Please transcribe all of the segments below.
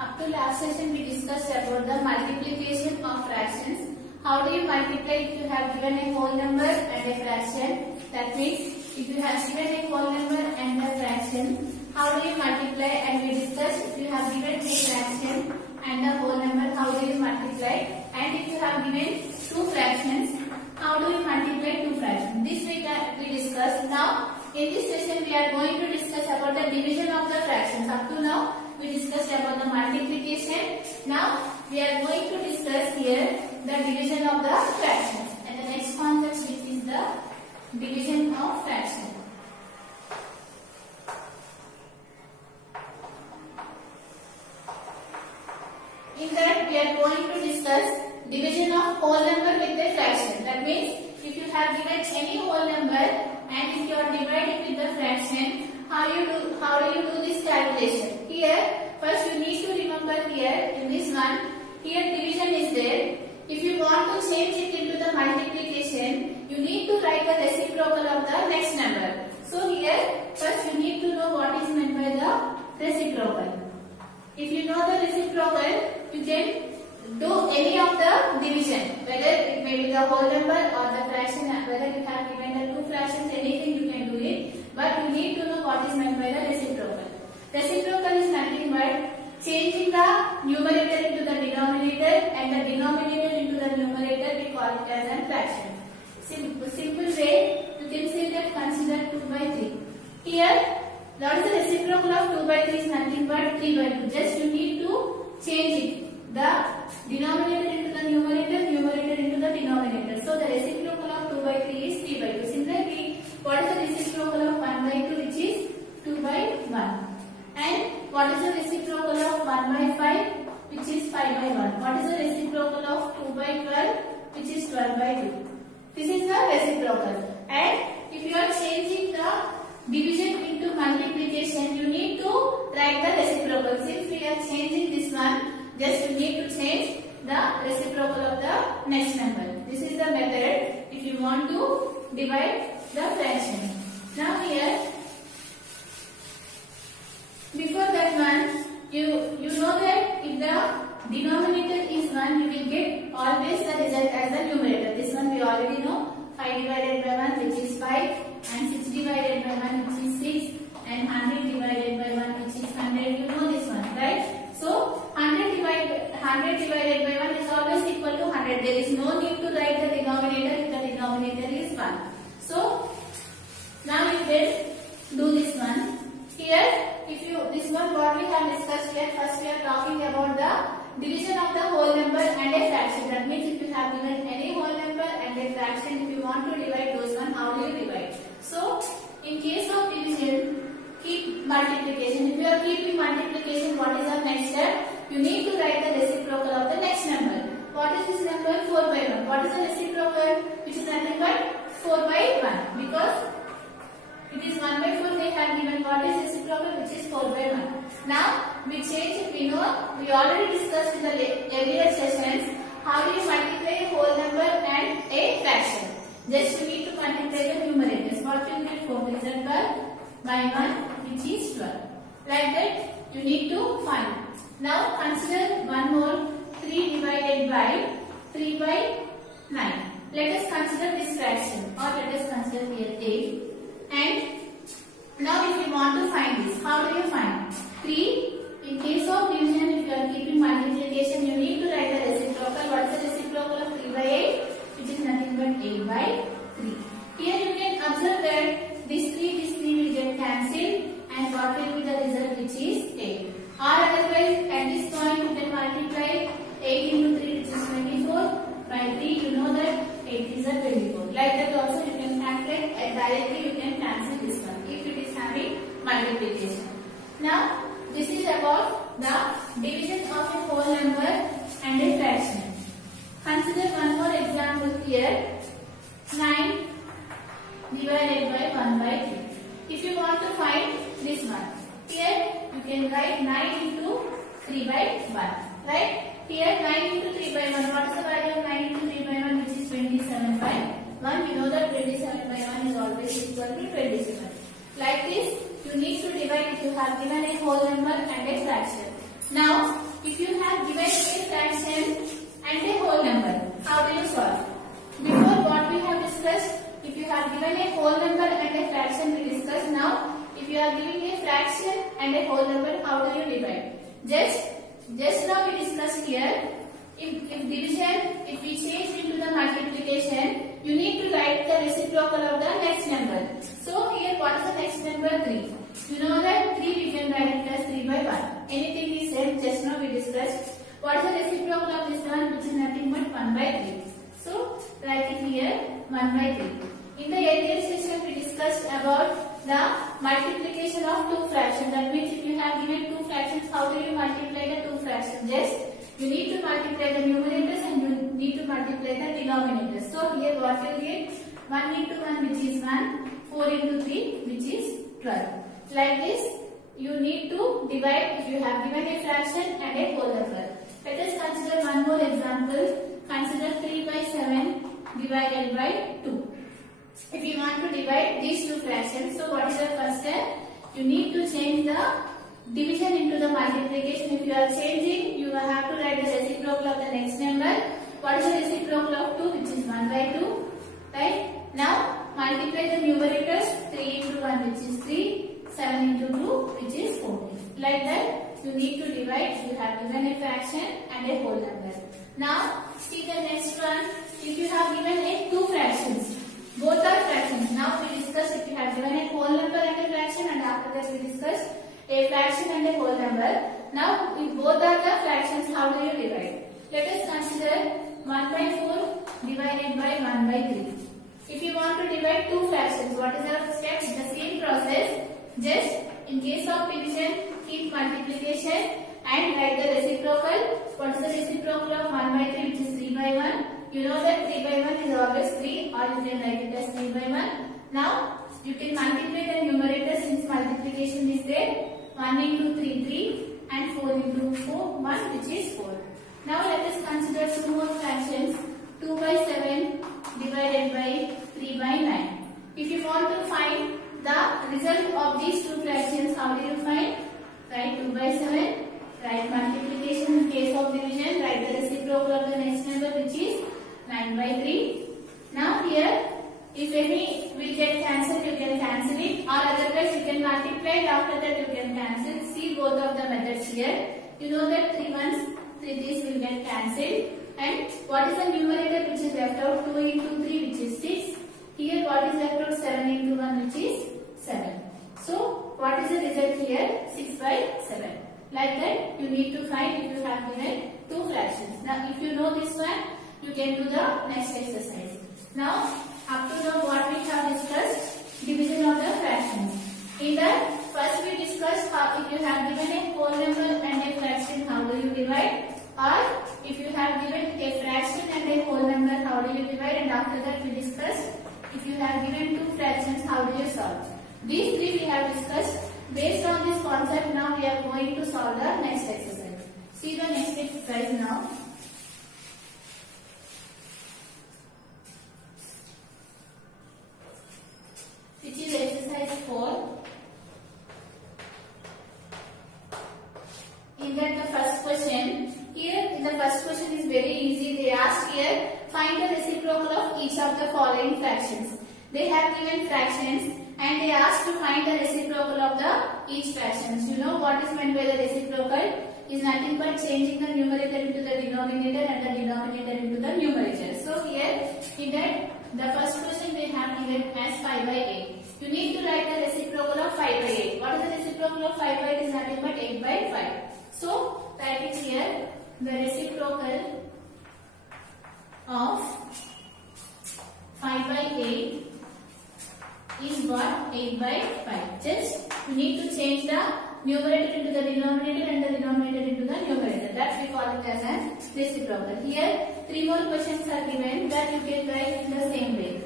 Up to last session we discussed about the multiplication of fractions. How do you multiply if you have given a whole number and a fraction? That means if you have given a whole number and a fraction, how do you multiply? And we discussed if you have given a fraction and a whole number, how do you multiply? And if you have given two fractions, how do you multiply two fractions? This we discussed. Now in this session we are going to discuss about the division of the fractions. Up to now we discussed about the multiplication. Now we are going to discuss here the division of the fractions, and the next concept which is the division of fraction. In that we are going to discuss division of whole number with a fraction. That means if you have given any whole number and if you are dividing with the fraction, how do you do this calculation? Here first you need to remember here in this one, here division is there. If you want to change it into the multiplication, you need to write the reciprocal of the next number. So here first you need to know what is meant by the reciprocal. If you know the reciprocal, you can do any of the division, whether it may be the whole number or the fraction, whether you have given the two fractions, anything you can do it, but you need to know what is meant by the reciprocal. Reciprocal is nothing but changing the numerator into the denominator and the denominator into the numerator, we call it as a fraction. Simple way, you can say that consider 2 by 3. Here, what is the reciprocal of 2 by 3 is nothing but 3 by 2. Just you need to change it. The denominator into the numerator, numerator into the denominator. So the reciprocal of 2 by 3 is 3 by 2. Similarly, what is the reciprocal of 1 by 2, which is 2 by 1? And what is the reciprocal of 1 by 5, which is 5 by 1? What is the reciprocal of 2 by 12, which is 12 by 2? This is the reciprocal. And if you are changing the division into multiplication, you need to write the reciprocal. Since we are changing this one, just you need to change the reciprocal of the next number. This is the method if you want to divide the fraction. Now here, before that one, you know that if the denominator is 1, you will get always the result as the numerator. This one we already know. 5 divided by 1, which is 5, and 6 divided by 1, which is 6, and 100 divided by 1, which is 100. You know this one, right? So 100 divided by 1 is always equal to 100. There is no need to write the denominator if the denominator is 1. So now you can do this one. Here, this one what we have discussed here, first we are talking about the division of the whole number and a fraction. That means if you have given any whole number and a fraction, if you want to divide those one, how do you divide? So in case of division, keep multiplication. If you are keeping multiplication, what is our next step? You need to write the reciprocal of the next number. What is this number? 4 by 1. What is the reciprocal? Which is nothing but 4 by 1. Because it is 1 by 4 they have given. What is reciprocal? Which is 4 by 1. Now we change it. We know, we already discussed in the earlier sessions how do you multiply a whole number and a fraction. Just you need to multiply the numerators. What you get? 4 divided by 1, which is 12. Like that you need to find. Now consider one more, 3 divided by 3 by 9. Let us consider this fraction, or let us consider here 8. And now if you want to find this, how do you find? 3, in case of division, if you are keeping multiplication, you need to write the reciprocal. What is the reciprocal of 3 by 8? Which is nothing but 8 by 3. Here you can observe that this 3 will get cancelled, and what will be the result, which is 8. Or otherwise, at this point you can multiply 8 into 3, which is 24. By 3, you know that 8 is a 24. Like that also you can calculate, and directly you can cancel this one if it is having multiplication. Now this is about the division of a whole number and a fraction. Consider one more example here. 9 divided by 1 by 3. If you want to find this one, here you can write 9 into 3 by 1. Right? Here 9 into 3 by 1. What is the value of 9 into 3 by 1? Which is 27 by 1. We know that 27 by 1 is always equal to 27. Like this, you need to divide if you have given a whole number and a fraction. Now, have given a fraction and a whole number, how do you solve? Before what we have discussed, if you have given a whole number and a fraction we discussed. Now, if you are giving a fraction and a whole number, how do you divide? Just now we discussed here, if division, if we change into the multiplication, you need to write the reciprocal of the next number. So here what is the next number? 3. You know that 3 we can write it as 3 by 1. Anything is same, just now we discussed. What is the reciprocal of this one? Which is nothing but 1 by 3. So write it here 1 by 3. In the earlier session we discussed about the multiplication of two fractions. That means if you have given two fractions, how do you multiply the two fractions? Just you need to multiply the numerators and you need to multiply the denominators. So here what you get? 1 into 1 which is 1, 4 into 3 which is 12. Like this you need to divide if you have given a fraction and a whole number. Let us consider one more example. Consider 3 by 7 divided by 2. If you want to divide these two fractions, so what is the first step? You need to change the division into the multiplication. If you are changing, you will have to write the reciprocal of the next number. What is the reciprocal of 2? Which is 1 by 2. Right? Now, multiply the numerators. 3 into 1 which is 3. 7 into 2 which is 14. Like that, you need to divide. You have given a fraction and a whole number. Now, see the next one. If you have given a two fractions, both are fractions. Now we discussed if you have given a whole number and a fraction, and after that we discussed a fraction and a whole number. Now, if both are the fractions, how do you divide? Let us consider 1 by 4 divided by 1 by 3. If you want to divide two fractions, what is our step? The same process. Just in case of division, keep multiplication and write the reciprocal. What is the reciprocal of 1 by 3 which is 3 by 1? You know that 3 by 1 is always 3, or you can write it as 3 by 1. Now, you can multiply the numerator since multiplication is there. 1 into 3, 3 and 4 into 4, 1 which is 4. Now, let us consider two more fractions. 2 by 7 divided by 3 by 9. If you want to find the result of these two fractions, how do you find? Write 2 by 7. Write multiplication in case of division. Write the reciprocal of the next number which is 9 by 3. Now here, if any will get cancelled, you can cancel it, or otherwise you can multiply and after that you can cancel. See both of the methods here. You know that 3 ones, 3 threes will get cancelled. And what is the numerator which is left out? 2 into 3 which is 6. Here what is left out? 7 into 1 which is 7. So what is the result here? 6 by 7. Like that you need to find if you have given two fractions. Now if you know this one, you can do the next exercise. Now up to now what we have discussed, division of the fractions. In that first we discussed how if you have given a whole number and a fraction, how do you divide? Or if you have given a fraction and a whole number, how do you divide? And after that we discussed if you have given two fractions, how do you solve? These three we have discussed. Based on this concept, now we are going to solve the next exercise. See the next exercise now. Which is exercise 4. In that the first question, here in the first question is very easy. They asked here, find the reciprocal of each of the following fractions. They have given fractions and they asked to find the reciprocal of the each fractions. You know what is meant by the reciprocal? Is nothing but changing the numerator into the denominator and the denominator into the numerator. So here in that the first question they have given as 5 by 8. You need to write the reciprocal of 5 by 8. What is the reciprocal of 5 by 8? Is nothing but 8 by 5. So write it here. The reciprocal of 5 by 8 is what? 8 by 5. Just you need to change the numerator into the denominator and the denominator into the numerator. That we call it as a reciprocal. Here 3 more questions are given that you can write in the same way.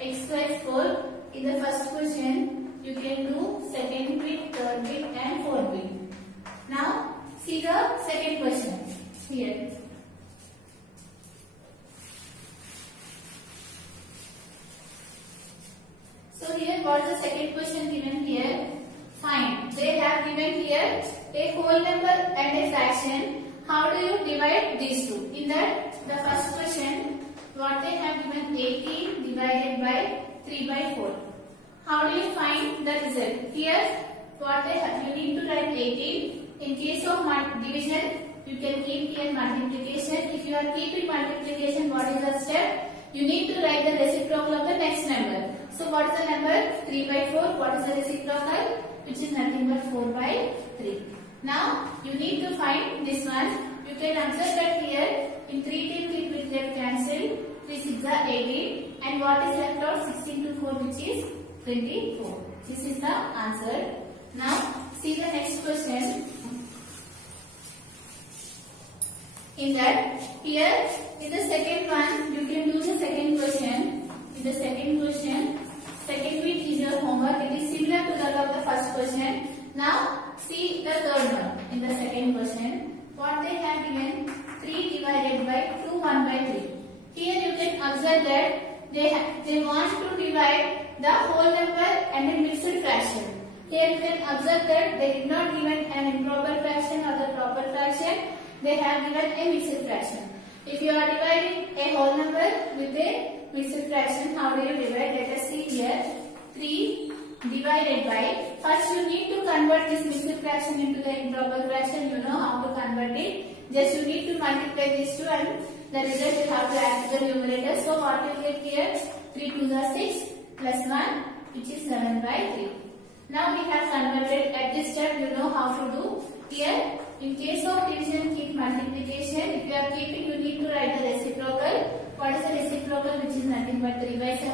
Exercise 4. In the first question, you can do second bit, third bit and fourth bit. Now, see the second question here. So here, what is the second question given here? Fine. They have given here a whole number and a fraction. how do you divide these two? In that, the first question, what they have given 18 divided by 3 by 4. How do you find the result? Here, what they have, you need to write 18. In case of division, you can keep here multiplication. If you are keeping multiplication, what is the step? You need to write the reciprocal of the next number. So what is the number? 3 by 4. What is the reciprocal? Which is nothing but 4 by 3. Now you need to find this one. You can observe that here in 3 times it will get cancelled. 3 6 are 18. And what is left out? 16 to 4, which is 24. This is the answer. Now see the next question. In that, here in the second one, you can do the second question. In the second question, second week is your homework. It is similar to that of the first question. Now, see the third one. In the second question, what they have given 3 divided by 2, 1 by 3. Here you can observe that they want to divide the whole number and a mixed fraction. Here you can observe that they did not given an improper fraction or the proper fraction. They have given a mixed fraction. If you are dividing a whole number with a mixed fraction, how do you divide? Let us see here. 3 divided by, first you need to convert this mixed fraction into the improper fraction. You know how to convert it. Just you need to multiply these two and the result you have to add to the numerator. So what you get here? 3 2s are 6 plus 1, which is 7 by 3. Now we have converted. At this step you know how to do. Here, in case of division, keep multiplication. If you are keeping, you need to write the reciprocal. What is the reciprocal? Which is nothing but 3 by 7.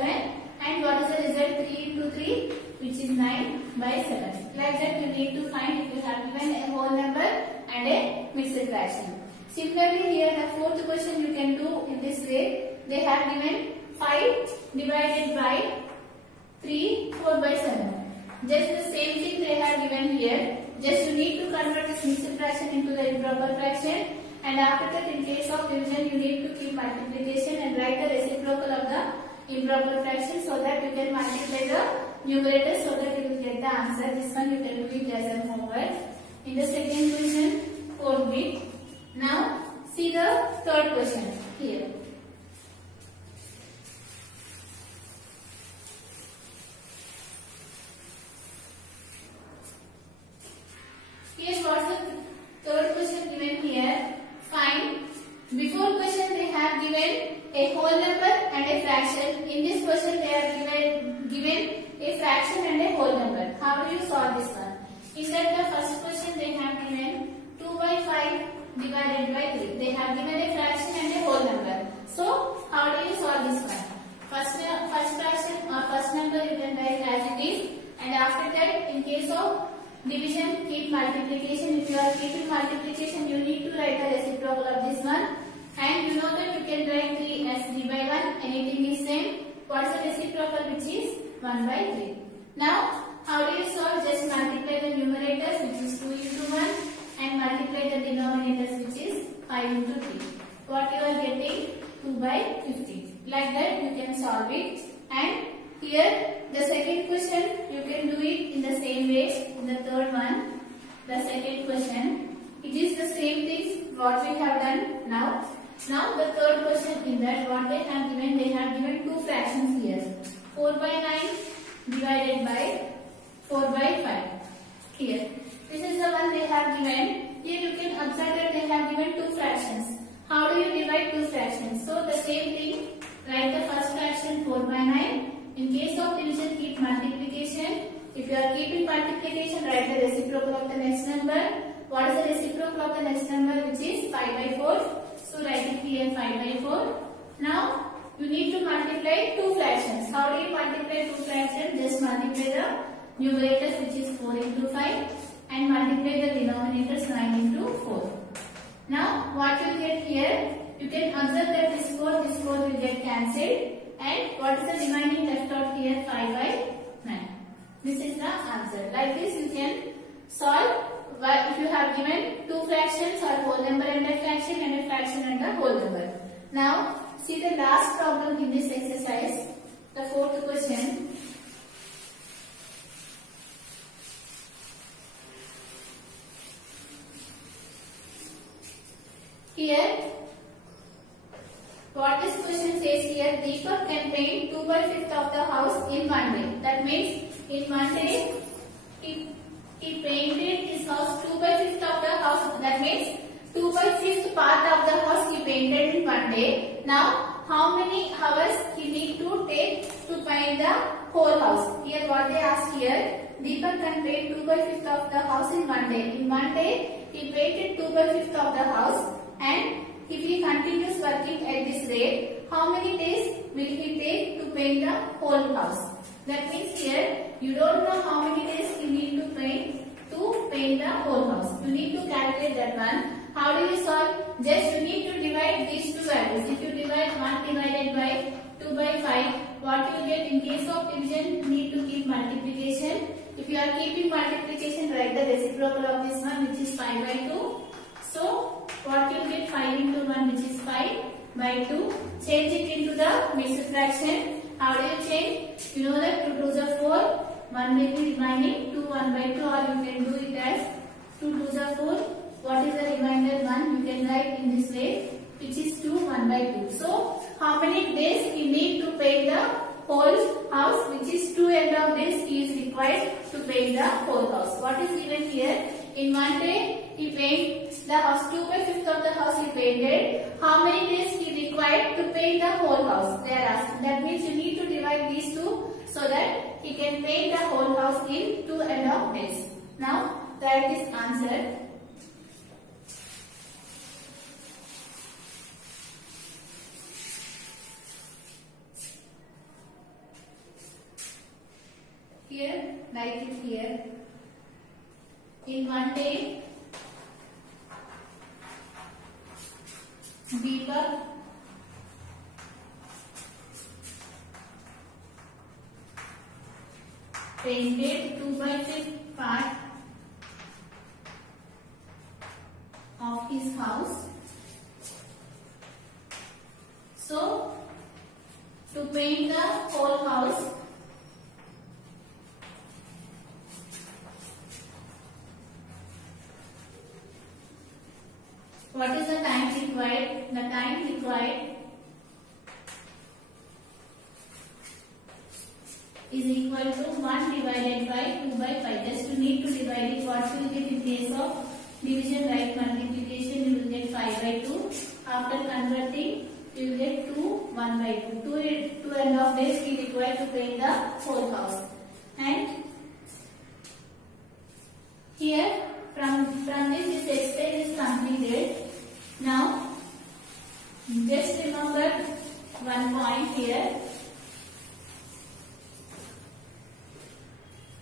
And what is the result? 3 into 3, which is 9 by 7. Like that, you need to find if you have given a whole number and a mixed fraction. Similarly, here the fourth question you can do in this way. They have given 5 divided by 3, 4 by 7. Just the same thing they have given here. Just you need to convert this mixed fraction into the improper fraction, and after that, in case of division, you need to keep multiplication and write the reciprocal of the improper fraction so that you can multiply the numerator so that you will get the answer. This one you can do it as a homework. In the second question, 4 bit. Now see the third question here. Here what's the third question given here? Find. Before question they have given a whole number and a fraction. In this question they are given a fraction and a whole number. How do you solve this one? In that the first question they have given 2 by 5 divided by 3. They have given a fraction and a whole number. So how do you solve this one? First fraction or first number you can write as it is, and after that in case of division, keep multiplication. If you are keeping multiplication, you need to write the reciprocal of this one. And you know that you can write 3 as 3 by 1. Anything is same. What is the reciprocal? Which is 1 by 3. Now, how do you solve? Just multiply the numerators, which is 2 into 1, and multiply the denominators, which is 5 into 3. What you are getting? 2 by 50. Like that, you can solve it. And here, the second question, you can do it in the same way. In the third one, the second question, it is the same thing what we have done now. Now the third question, in that what they have given two fractions here. 4 by 9 divided by 4 by 5. Here, this is the one they have given. Here you can observe that they have given two fractions. How do you divide two fractions? So the same thing, write the first fraction 4 by 9. In case of division, keep multiplication. If you are keeping multiplication, write the reciprocal of the next number. What is the reciprocal of the next number? Which is 5 by 4. So write it here 5 by 4. Now you need to multiply two fractions. How do you multiply two fractions? Just multiply the numerators, which is 4 into 5, and multiply the denominators 9 into 4. Now what you get here? You can observe that this 4 will get cancelled. And what is the remaining left out here? 5 by 9. This is the answer. Like this you can solve if you have given two fractions or whole number and a fraction and a whole number. Now see the last problem in this exercise, the fourth question. Here, what this question says here, Deepak can paint 2/5 of the house in one day. That means in one day he painted his house 2/5 of the house. That means 2/5 part of the house he painted in one day. Now, how many hours he need to take to paint the whole house? Here, what they ask here, Deepak can paint 2/5 of the house in one day. In one day, he painted 2/5 of the house, and if he continues working at this rate, how many days will he take to paint the whole house? That means here you don't know how many days you need to paint the whole house. You need to calculate that one. How do you solve? Just you need to divide these two values. If you divide 1 divided by 2/5, what you get in case of division? You need to keep multiplication. If you are keeping multiplication, write the reciprocal of this one, which is 5/2. So what you get, 5 into 1, which is 5/2. Change it into the mixed fraction. How do you change? You know that 2 2s are 4. 1 will be remaining, 2 1/2, or you can do it as 2 2s are 4. What is the remainder 1? You can write in this way, which is 2 1/2. So how many days he need to paint the whole house? Which is 2.5 days he is required to paint the whole house. What is given here? In one day he paints the house, 2/5 of the house he painted. How many days he required to paint the whole house? They are asking. That means you need to divide these two so that he can paint the whole house in 2.5 days. Now write this answer. Here, write it here. In one day, Deepak painted 2/5 part of his house. So, to paint the whole house, what is the time required? The time required is equal to 1 divided by 2/5. Just you need to divide it. What you will get in case of division, right? Multiplication, you will get 5/2. After converting, you will get 2 1/2. 2.5 days we require to paint the whole house. And here, from this exercise is completed. Now, just remember one point here.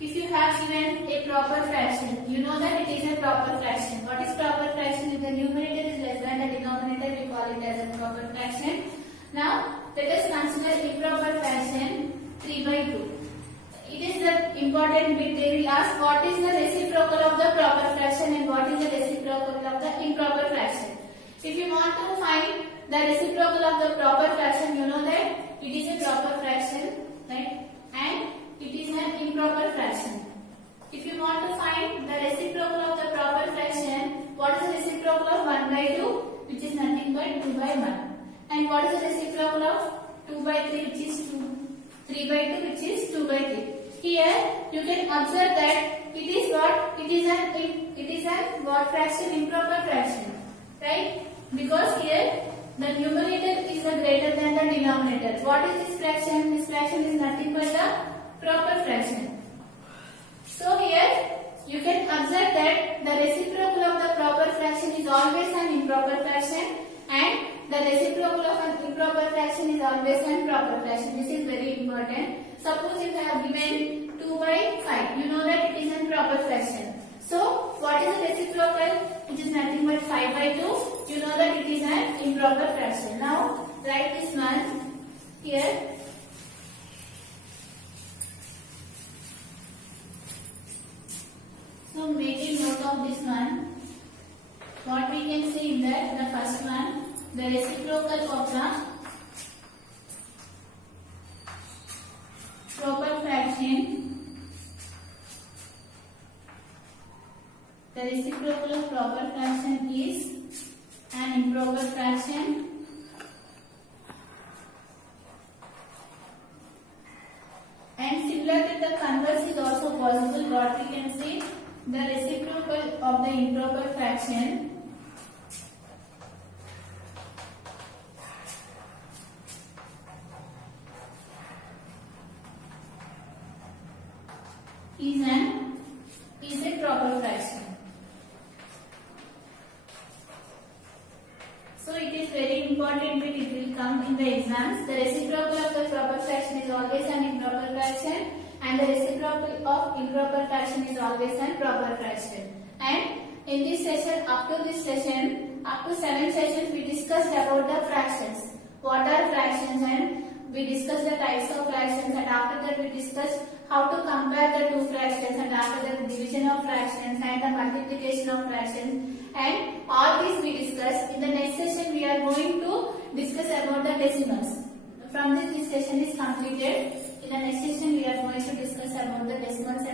If you have given a proper fraction, you know that it is a proper fraction. What is proper fraction? If the numerator is less than the denominator, we call it as a proper fraction. Now, let us consider improper fraction 3/2. It is the important bit. They will ask what is the reciprocal of the proper fraction and what is the reciprocal of the improper fraction. If you want to find the reciprocal of the proper fraction, you know that it is a proper fraction, right? And it is an improper fraction. If you want to find the reciprocal of the proper fraction, what is the reciprocal of 1/2, which is nothing but 2/1. And what is the reciprocal of 2/3, which is 2. 3/2, which is 2/3. Here you can observe that it is what? It is an what fraction? Improper fraction, right? Because here the numerator is greater than the denominator. What is this fraction? This fraction is nothing but the proper fraction. So here you can observe that the reciprocal of the proper fraction is always an improper fraction, and the reciprocal of an improper fraction is always an proper fraction. This is very important. Suppose if I have given 2/5, you know that it is an proper fraction. So what is the reciprocal? Which is nothing but 5/2. You know that it is an improper fraction. Now write this one here. So making note of this one, what we can see in that, the first one, the reciprocal of the proper fraction. The reciprocal of proper fraction is an improper fraction. And similarly, the converse is also possible. What we can say, the reciprocal of the improper fraction is a proper fraction. So it is very important bit, it will come in the exams. The reciprocal of the proper fraction is always an improper fraction, and the reciprocal of improper fraction is always an proper fraction. And in this session, up to 7 sessions, we discussed about the fractions. What are fractions, and we discussed the types of fractions, and after that we discussed how to compare the two fractions, and after that the division of fractions and the multiplication of fractions, and all these we discussed. In the next session we are going to discuss about the decimals. From this session is completed. In the next session we are going to discuss about the decimals